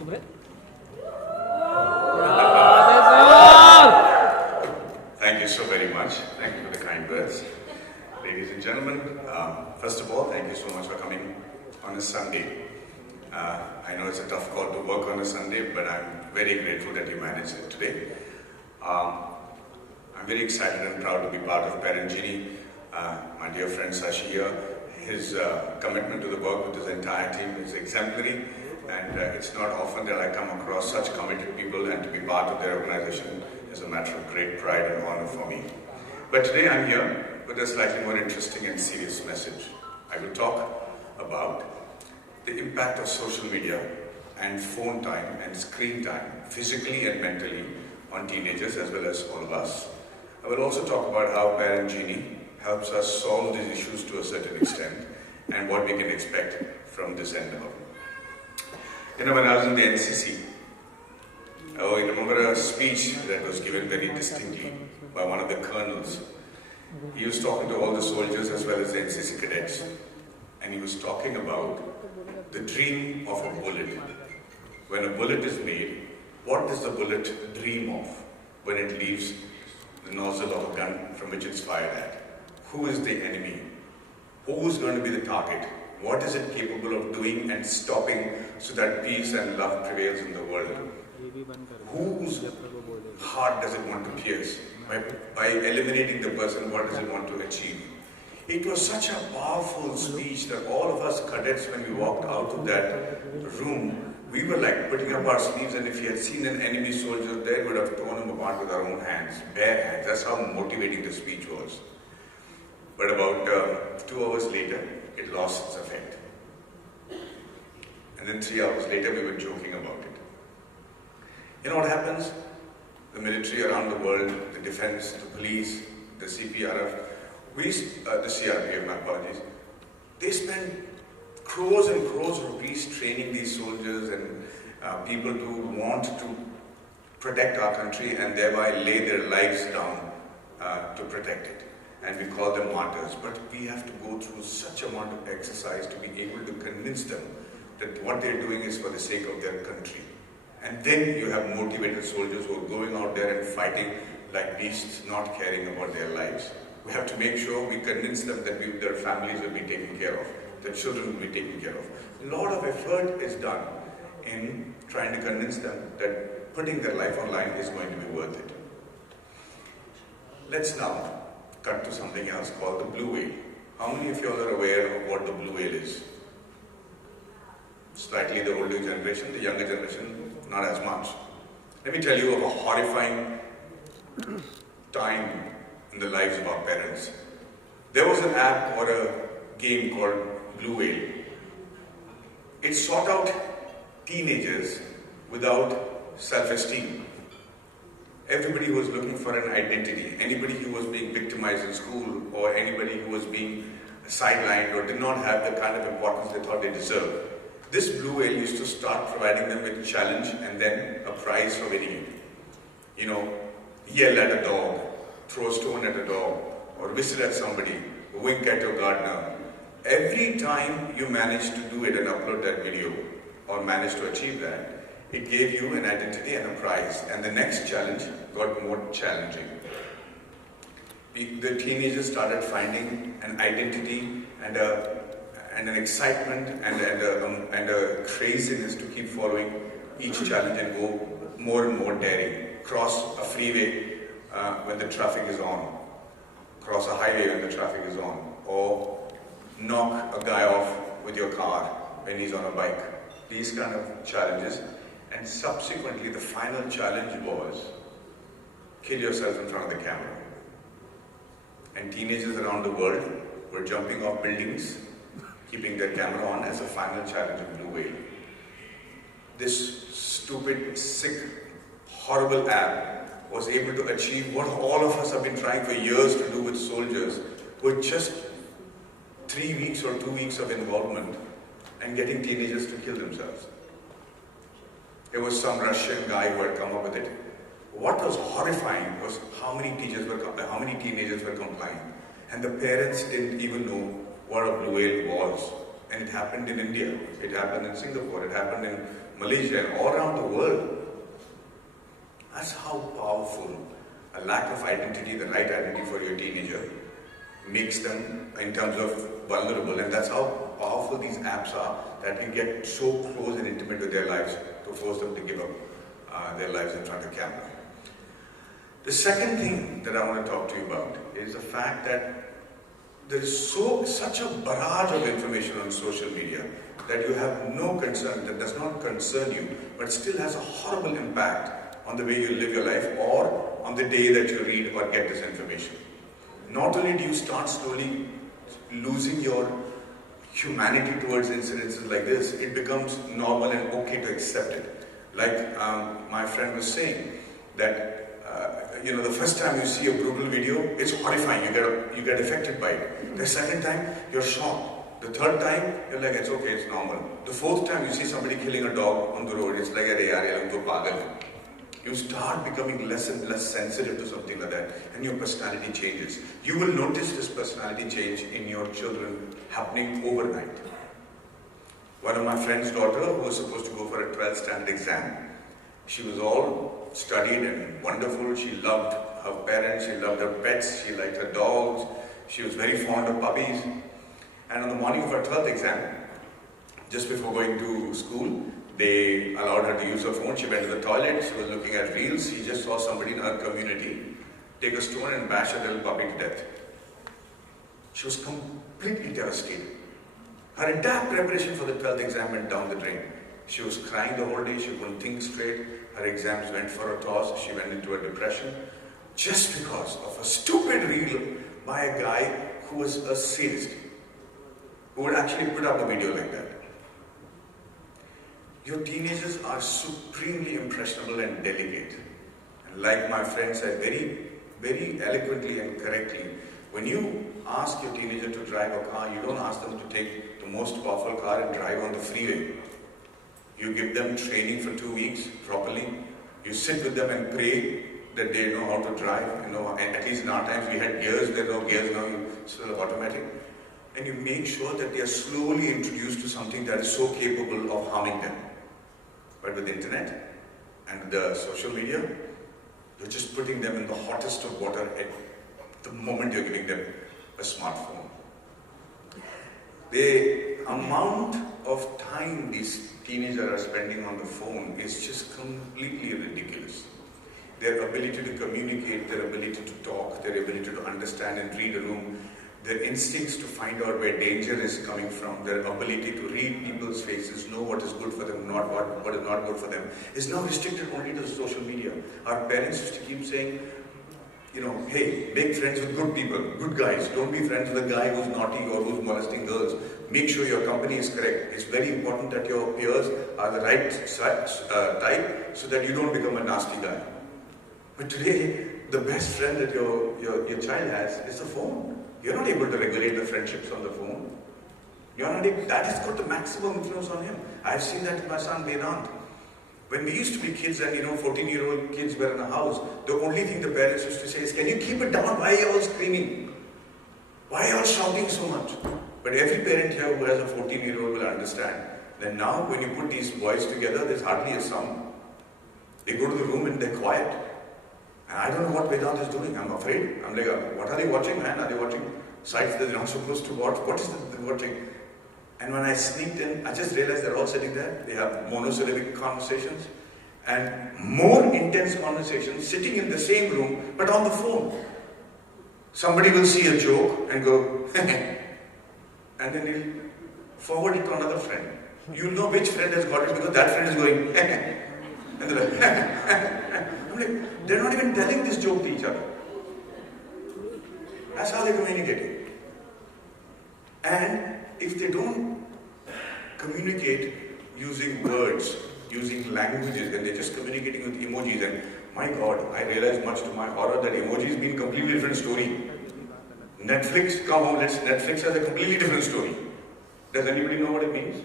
Thank you so very much. Thank you for the kind words. Ladies and gentlemen, first of all, thank you so much for coming on a Sunday. I know it's a tough call to work on a Sunday, but I'm very grateful that you managed it today. I'm very excited and proud to be part of Parent Geenee. My dear friend Sashi here, his commitment to the work with his entire team is exemplary, and it's not often that I come across such committed people, and to be part of their organization is a matter of great pride and honor for me. But today I'm here with a slightly more interesting and serious message. I will talk about the impact of social media and phone time and screen time, physically and mentally, on teenagers as well as all of us. I will also talk about how Parent Geenee helps us solve these issues to a certain extent and what we can expect from this endeavor. You know, when I was in the NCC, I remember a speech that was given very distinctly by one of the colonels. He was talking to all the soldiers as well as the NCC cadets, and he was talking about the dream of a bullet. When a bullet is made, what does the bullet dream of when it leaves the nozzle of a gun from which it's fired at? Who is the enemy? Who is going to be the target? What is it capable of doing and stopping so that peace and love prevails in the world? Whose heart does it want to pierce? By eliminating the person, what does it want to achieve? It was such a powerful speech that all of us cadets, when we walked out of that room, we were like putting up our sleeves, and if you had seen an enemy soldier there, we would have torn him apart with our own hands, bare hands. That's how motivating the speech was. But about 2 hours later, it lost its effect. And then 3 hours later, we were joking about it. You know what happens? The military around the world, the defense, the police, the CPRF, the CRPF, my apologies, they spend crores and crores of rupees training these soldiers and people who want to protect our country and thereby lay their lives down to protect it. And we call them martyrs. But we have to go through such amount of exercise to be able to convince them that what they're doing is for the sake of their country. And then you have motivated soldiers who are going out there and fighting like beasts, not caring about their lives. We have to make sure we convince them that their families will be taken care of, their children will be taken care of. A lot of effort is done in trying to convince them that putting their life online is going to be worth it. Let's now cut to something else called the blue whale. How many of you all are aware of what the blue whale is? Slightly the older generation, the younger generation, not as much. Let me tell you of a horrifying time in the lives of our parents. There was an app or a game called Blue Whale. It sought out teenagers without self-esteem. Everybody who was looking for an identity, anybody who was being victimized in school, or anybody who was being sidelined or did not have the kind of importance they thought they deserved. This Blue Whale used to start providing them with a challenge and then a prize for winning it. You know, yell at a dog, throw a stone at a dog, or whistle at somebody, wink at your gardener. Every time you managed to do it and upload that video, or managed to achieve that, it gave you an identity and a prize. And the next challenge got more challenging. The teenagers started finding an identity and an excitement and a craziness to keep following each challenge and go more and more daring. Cross a freeway when the traffic is on, cross a highway when the traffic is on, or knock a guy off with your car when he's on a bike. These kind of challenges. And subsequently, the final challenge was kill yourself in front of the camera. And teenagers around the world were jumping off buildings, keeping their camera on as a final challenge of Blue Whale. This stupid, sick, horrible app was able to achieve what all of us have been trying for years to do with soldiers, with just 3 weeks or 2 weeks of involvement and getting teenagers to kill themselves. There was some Russian guy who had come up with it. What was horrifying was how many teenagers were complying. And the parents didn't even know what a Blue Whale was. And it happened in India, it happened in Singapore, it happened in Malaysia, and all around the world. That's how powerful a lack of identity, the right identity for your teenager, makes them in terms of vulnerable. And that's how powerful these apps are, that can get so close and intimate with their lives to force them to give up their lives in front of camera. The second thing that I want to talk to you about is the fact that there is such a barrage of information on social media that you have no concern, that does not concern you, but still has a horrible impact on the way you live your life or on the day that you read or get this information. Not only do you start slowly losing your humanity towards incidences like this, it becomes normal and okay to accept it. Like my friend was saying, that the first time you see a brutal video, it's horrifying, you get affected by it. The second time, you're shocked. The third time, you're like, it's okay, it's normal. The fourth time you see somebody killing a dog on the road, it's like, you start becoming less and less sensitive to something like that, and your personality changes. You will notice this personality change in your children happening overnight. One of my friend's daughter, who was supposed to go for a 12th standard exam, she was all studied and wonderful. She loved her parents, she loved her pets, she liked her dogs, she was very fond of puppies. And on the morning of her 12th exam, just before going to school, they allowed her to use her phone. She went to the toilet, she was looking at reels. She just saw somebody in her community take a stone and bash a little puppy to death. She was completely devastated. Her entire preparation for the 12th exam went down the drain. She was crying the whole day, she couldn't think straight. Her exams went for a toss, she went into a depression just because of a stupid reel by a guy who was a sadist, who would actually put up a video like that. Your teenagers are supremely impressionable and delicate. And like my friend said very, very eloquently and correctly, when you ask your teenager to drive a car, you don't ask them to take the most powerful car and drive on the freeway. You give them training for 2 weeks properly. You sit with them and pray that they know how to drive. And at least in our times we had gears, there are no gears now, it's still automatic. And you make sure that they are slowly introduced to something that is so capable of harming them. But with the internet and the social media, you're just putting them in the hottest of water at the moment you're giving them a smartphone. The amount of time these teenagers are spending on the phone is just completely ridiculous. Their ability to communicate, their ability to talk, their ability to understand and read a room, their instincts to find out where danger is coming from, their ability to read people's faces, know what is good for them, what is not good for them, is now restricted only to the social media. Our parents used to keep saying, hey, make friends with good people, good guys. Don't be friends with a guy who's naughty or who's molesting girls. Make sure your company is correct. It's very important that your peers are the right type so that you don't become a nasty guy. But today, the best friend that your child has is the phone. You're not able to regulate the friendships on the phone. That has got the maximum influence on him. I've seen that with my son Vedant. When we used to be kids and 14-year-old kids were in a house, the only thing the parents used to say is, can you keep it down? Why are you all screaming? Why are you all shouting so much? But every parent here who has a 14-year-old will understand that now when you put these boys together, there's hardly a sound. They go to the room and they're quiet. And I don't know what Vedant is doing. I'm afraid. I'm like, what are they watching, man? Are they watching sites that they're not supposed to watch? What is they watching? And when I sneaked in, I just realized they're all sitting there. They have monosyllabic conversations and more intense conversations sitting in the same room, but on the phone. Somebody will see a joke and go, and then he'll forward it to another friend. You'll know which friend has got it because that friend is going, and they're like, I'm like, they're not even telling this joke to each other. That's how they're communicating. And if they don't communicate using words, using languages, and they're just communicating with emojis, and my God, I realized much to my horror that emojis mean a completely different story. Netflix, come on, Netflix has a completely different story. Does anybody know what it means?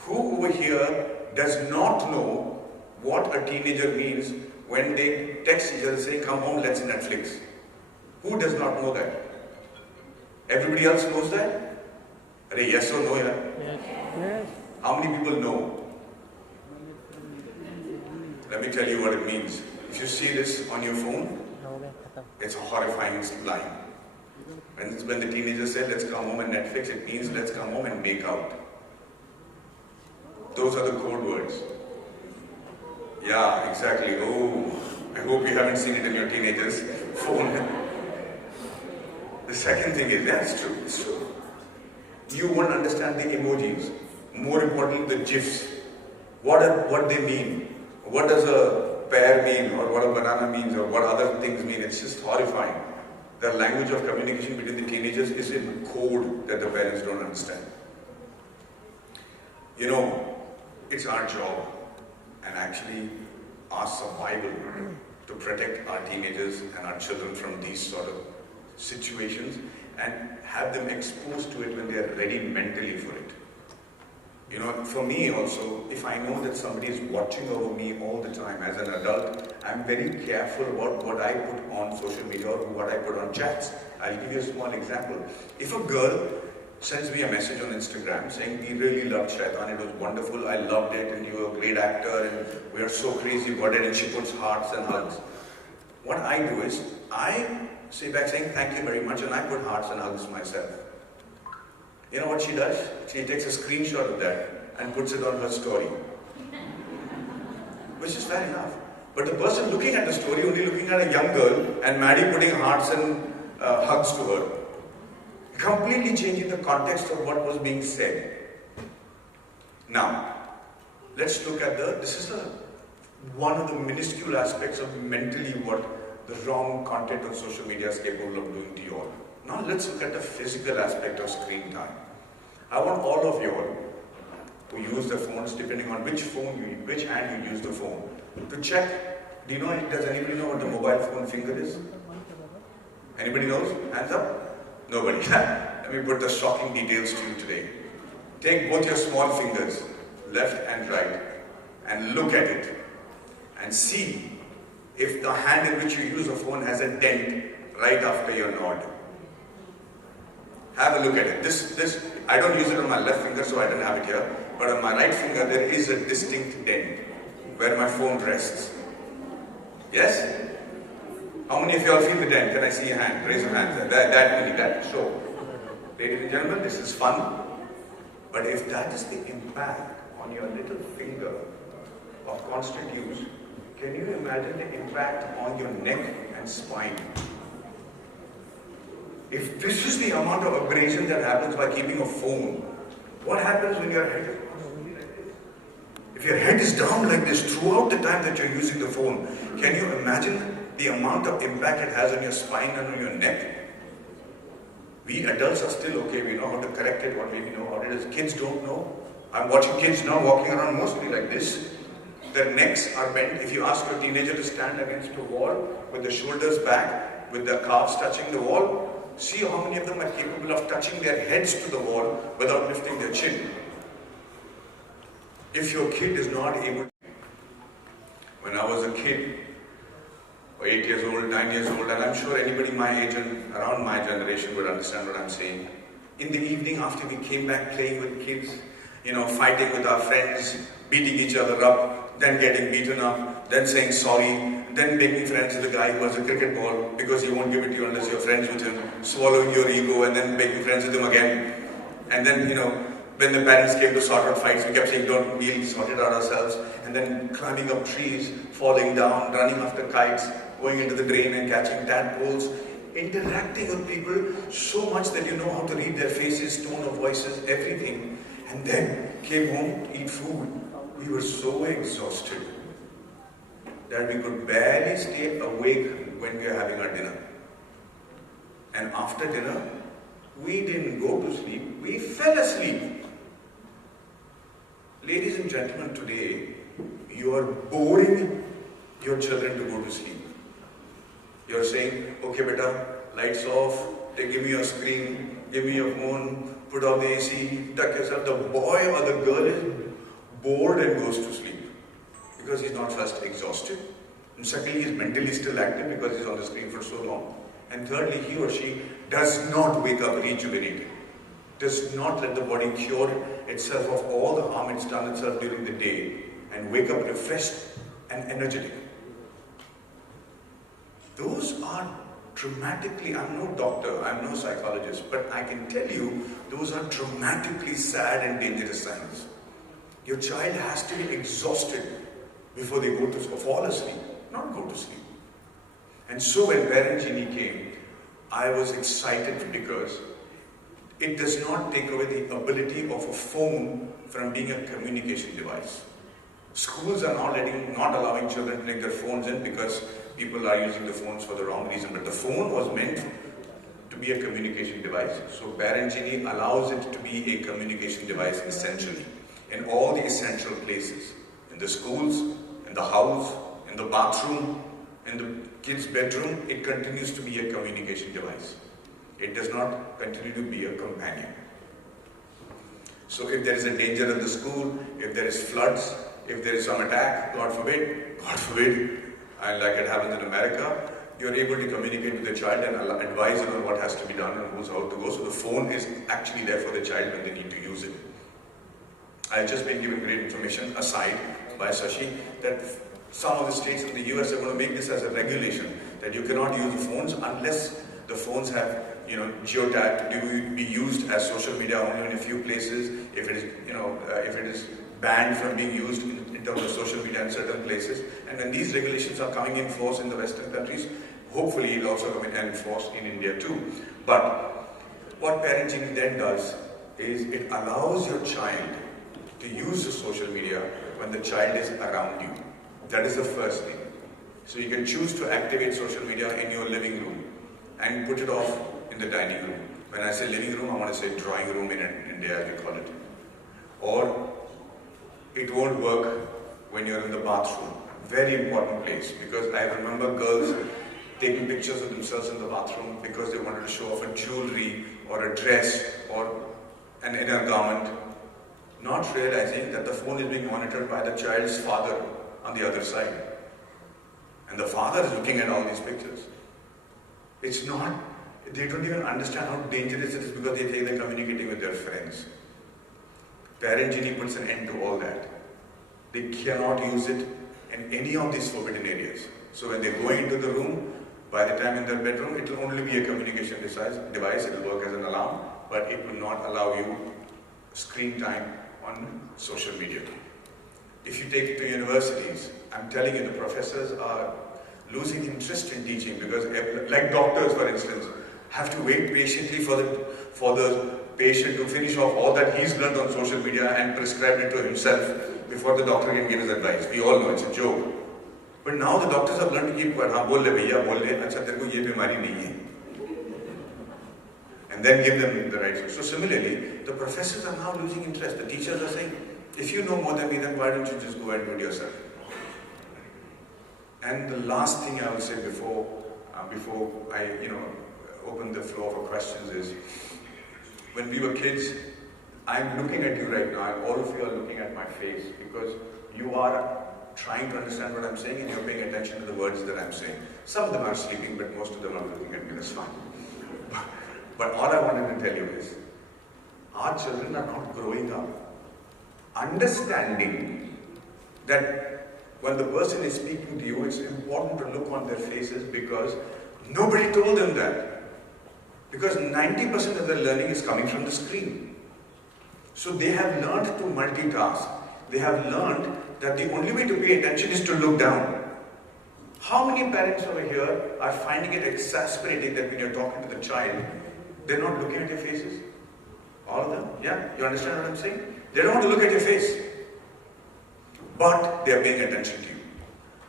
Who over here does not know what a teenager means when they text each other saying, come home, let's Netflix? Who does not know that? Everybody else knows that? Yes or no, yeah? Yes. How many people know? Let me tell you what it means. If you see this on your phone, it's a horrifying line. When the teenagers say, let's come home and Netflix, it means let's come home and make out. Those are the code words. Yeah, exactly. Oh, I hope you haven't seen it in your teenager's phone. The second thing is, yeah, it's true, it's true. You won't understand the emojis. More importantly, the GIFs. What they mean. What does a pear mean, or what a banana means, or what other things mean. It's just horrifying. The language of communication between the teenagers is in code that the parents don't understand. You know, it's our job and actually our survival to protect our teenagers and our children from these sort of situations and have them exposed to it when they are ready mentally for it. You know, for me also, if I know that somebody is watching over me all the time as an adult, I'm very careful about what I put on social media or what I put on chats. I'll give you a small example. If a girl sends me a message on Instagram saying, we really loved Shaitan, it was wonderful, I loved it, and you were a great actor, and we are so crazy about it, and she puts hearts and hugs. What I do is, I say back saying, thank you very much, and I put hearts and hugs myself. You know what she does? She takes a screenshot of that and puts it on her story. Which is fair enough. But the person looking at the story, only looking at a young girl and Maddie putting hearts and hugs to her, completely changing the context of what was being said. Now, let's look at one of the minuscule aspects of mentally what the wrong content on social media is capable of doing to you all. Now let's look at the physical aspect of screen time. I want all of you all who use the phones, depending on which hand you use the phone, to check. Does anybody know what the mobile phone finger is? Anybody knows? Hands up? Nobody. Let me put the shocking details to you today. Take both your small fingers, left and right, and look at it and see if the hand in which you use the phone has a dent right after your nod. Have a look at it. I don't use it on my left finger, so I don't have it here. But on my right finger, there is a distinct dent where my phone rests. Yes? How many of you all feel the dent? Can I see your hand? Raise your hand. That. So, ladies and gentlemen, this is fun. But if that is the impact on your little finger of constant use, can you imagine the impact on your neck and spine? If this is the amount of abrasion that happens by keeping a phone, what happens when your head is down? If your head is down like this throughout the time that you're using the phone, can you imagine the amount of impact it has on your spine and on your neck? We adults are still okay, we know how to correct it, what we know how it is. Kids don't know. I'm watching kids now walking around mostly like this. Their necks are bent. If you ask your teenager to stand against a wall with the shoulders back, with the calves touching the wall, see how many of them are capable of touching their heads to the wall without lifting their chin. If your kid is not able to... When I was a kid, 8 years old, 9 years old, and I'm sure anybody my age and around my generation would understand what I'm saying. In the evening after we came back playing with kids, fighting with our friends, beating each other up, then getting beaten up, then saying sorry, then making friends with the guy who has a cricket ball because he won't give it to you unless you're friends with him, swallowing your ego and then making friends with him again. And then, when the parents came to sort out fights, we kept saying, we'll sort it out ourselves. And then climbing up trees, falling down, running after kites, going into the drain and catching tadpoles, interacting with people so much that you know how to read their faces, tone of voices, everything. And then came home to eat food. We were so exhausted that we could barely stay awake when we were having our dinner. And after dinner, we didn't go to sleep, we fell asleep. Ladies and gentlemen, today, you are boring your children to go to sleep. You're saying, okay beta, lights off, give me your screen, give me your phone, put on the AC, tuck yourself. The boy or the girl is bored and goes to sleep. Because he's not first exhausted, and secondly he's mentally still active because he's on the screen for so long, and thirdly he or she does not wake up rejuvenated, does not let the body cure itself of all the harm it's done itself during the day and wake up refreshed and energetic. Those are dramatically, I'm no doctor, I'm no psychologist, but I can tell you those are dramatically sad and dangerous signs. Your child has to be exhausted before they go to fall asleep, not go to sleep. And so when Parent Geenee came, I was excited because it does not take away the ability of a phone from being a communication device. Schools are not allowing children to take their phones in because people are using the phones for the wrong reason. But the phone was meant to be a communication device. So Parent Geenee allows it to be a communication device essentially in all the essential places. In the schools, in the house, in the bathroom, in the kid's bedroom, it continues to be a communication device. It does not continue to be a companion. So if there is a danger in the school, if there is floods, if there is some attack, God forbid, and like it happens in America, you're able to communicate with the child and advise them on what has to be done and who's out to go. So the phone is actually there for the child when they need to use it. I've just been given great information aside by Sashi that some of the states in the US are going to make this as a regulation that you cannot use phones unless the phones have, geotagged to be used as social media only in a few places. If it is, if it is banned from being used in terms of social media in certain places. And when these regulations are coming in force in the Western countries, hopefully it will also come in force in India too. But what Parent Geenee then does is it allows your child to use the social media when the child is around you. That is the first thing. So you can choose to activate social media in your living room and put it off in the dining room. When I say living room, I want to say drawing room in India, as we call it. Or it won't work when you're in the bathroom. Very important place, because I remember girls taking pictures of themselves in the bathroom because they wanted to show off a jewelry or a dress or an inner garment, not realizing that the phone is being monitored by the child's father on the other side. And the father is looking at all these pictures. It's not, they don't even understand how dangerous it is because they think they're communicating with their friends. Parent Geenee puts an end to all that. They cannot use it in any of these forbidden areas. So when they go into the room, by the time in their bedroom, it will only be a communication device. It will work as an alarm, but it will not allow you screen time on social media. If you take it to universities, I'm telling you, the professors are losing interest in teaching because, like doctors, for instance, have to wait patiently for the patient to finish off all that he's learned on social media and prescribe it to himself before the doctor can give his advice. We all know it's a joke. But now the doctors have learned to keep quiet. Haan, bol le bhaiya, bol le. Acha, tere ko ye bimari nahi hai. And then give them the right. So similarly, the professors are now losing interest. The teachers are saying, if you know more than me, then why don't you just go and do it yourself? And the last thing I will say before I open the floor for questions is, when we were kids, I'm looking at you right now, and all of you are looking at my face because you are trying to understand what I'm saying and you're paying attention to the words that I'm saying. Some of them are sleeping, but most of them are looking at me, that's fine. But all I wanted to tell you is, our children are not growing up understanding that when the person is speaking to you, it's important to look on their faces because nobody told them that. Because 90% of their learning is coming from the screen. So they have learned to multitask. They have learned that the only way to pay attention is to look down. How many parents over here are finding it exasperating that when you're talking to the child, they're not looking at your faces? All of them? Yeah? You understand what I'm saying? They don't want to look at your face. But they're paying attention to you.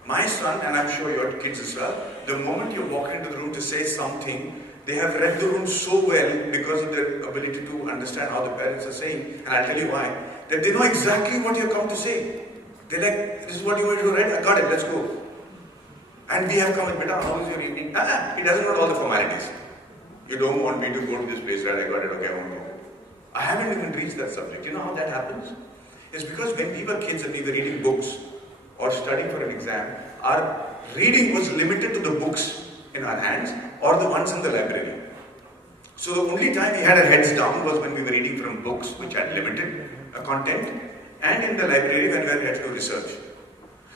My son, and I'm sure your kids as well, the moment you walk into the room to say something, they have read the room so well because of their ability to understand how the parents are saying. And I'll tell you why. That they know exactly what you've come to say. They're like, this is what you want to do, right? I got it, let's go. And we have come, beta, how is your evening? He doesn't want all the formalities. You don't want me to go to this place, right? I got it, okay, I won't go. I haven't even reached that subject. You know how that happens? It's because when we were kids and we were reading books or studying for an exam, our reading was limited to the books in our hands or the ones in the library. So the only time we had our heads down was when we were reading from books which had limited content, and in the library when we had to do research.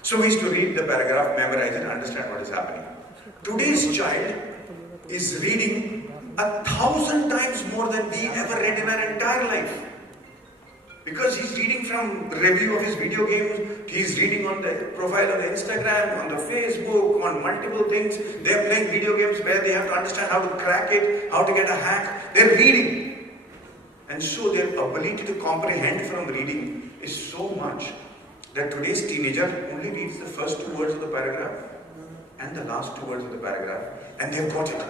So we used to read the paragraph, memorize it, understand what is happening. Today's child is reading 1,000 times more than we ever read in our entire life. Because he's reading from review of his video games, he's reading on the profile of the Instagram, on the Facebook, on multiple things. They're playing video games where they have to understand how to crack it, how to get a hack. They're reading. And so their ability to comprehend from reading is so much that today's teenager only reads the first 2 words of the paragraph and the last 2 words of the paragraph, and they've got it.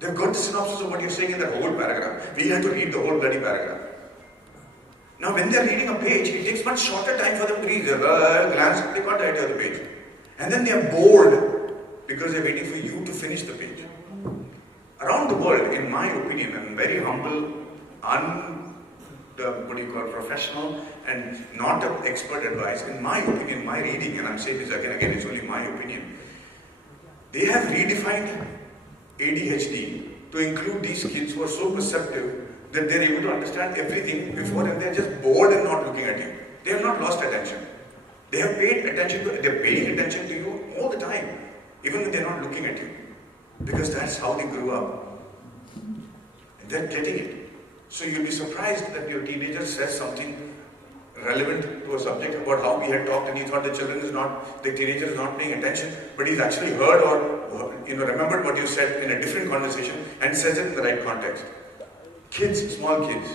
They've got the synopsis of what you're saying in that whole paragraph. We have to read the whole bloody paragraph. Now when they're reading a page, it takes much shorter time for them to read. They glance, they got the idea of the page. And then they're bored because they're waiting for you to finish the page. Around the world, in my opinion, and very humble, professional and not an expert advice, in my opinion, my reading, and I'm saying this again, it's only my opinion, they have redefined ADHD to include these kids who are so perceptive that they're able to understand everything before, and they're just bored and not looking at you. They have not lost attention. They have paid attention to, they're paying attention to you all the time, even when they're not looking at you. Because that's how they grew up. And they're getting it. So you'll be surprised that your teenager says something relevant to a subject about how we had talked, and he thought the teenager is not paying attention, but he's actually heard or remembered what you said in a different conversation and says it in the right context. Kids, small kids.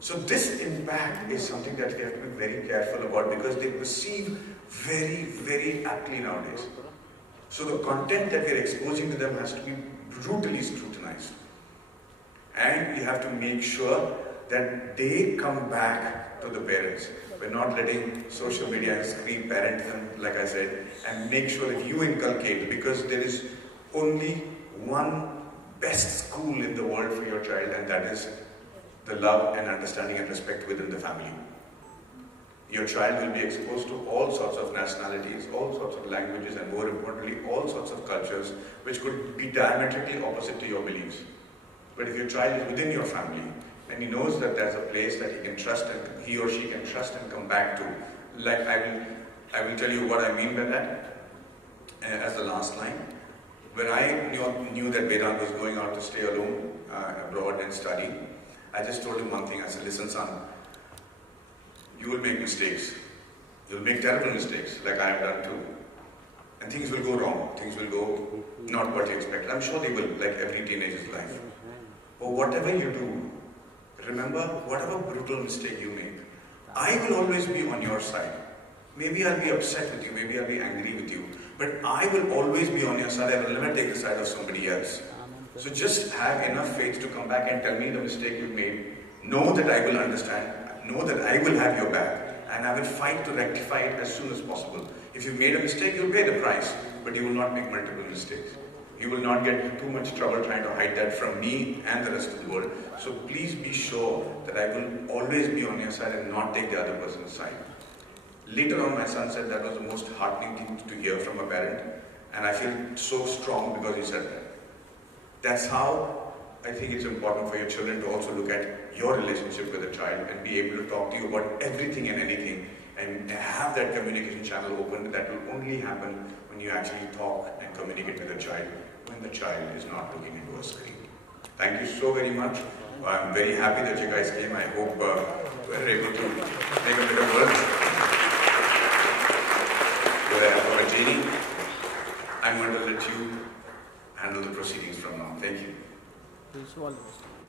So this impact is something that we have to be very careful about, because they perceive very, very aptly nowadays. So the content that we're exposing to them has to be brutally scrutinized. And we have to make sure that they come back to the parents. We're not letting social media and screen parent them, like I said, and make sure that you inculcate, because there is only one best school in the world for your child, and that is the love and understanding and respect within the family. Your child will be exposed to all sorts of nationalities, all sorts of languages, and more importantly, all sorts of cultures which could be diametrically opposite to your beliefs. But if your child is within your family, and he knows that there's a place that he can trust, and he or she can trust and come back to, like I will tell you what I mean by that as the last line. When I knew that Vedant was going out to stay alone abroad and study, I just told him one thing. I said, listen son, you will make mistakes. You'll make terrible mistakes, like I have done too. And things will go wrong. Things will go not what you expect. I'm sure they will, like every teenager's life. But whatever you do, remember, whatever brutal mistake you make, I will always be on your side. Maybe I'll be upset with you, maybe I'll be angry with you, but I will always be on your side. I will never take the side of somebody else. So just have enough faith to come back and tell me the mistake you made. Know that I will understand. Know that I will have your back. And I will fight to rectify it as soon as possible. If you made a mistake, you'll pay the price. But you will not make multiple mistakes. You will not get into too much trouble trying to hide that from me and the rest of the world. So please be sure that I will always be on your side and not take the other person's side. Later on, my son said that was the most heartening thing to hear from a parent. And I feel so strong because he said that. That's how I think it's important for your children to also look at your relationship with a child and be able to talk to you about everything and anything, and have that communication channel open. That will only happen when you actually talk and communicate with a child, when the child is not looking into a screen. Thank you so very much. I'm very happy that you guys came. I hope we're able to make a bit of work. For Geenee, I'm going to let you handle the proceedings from now. Thank you.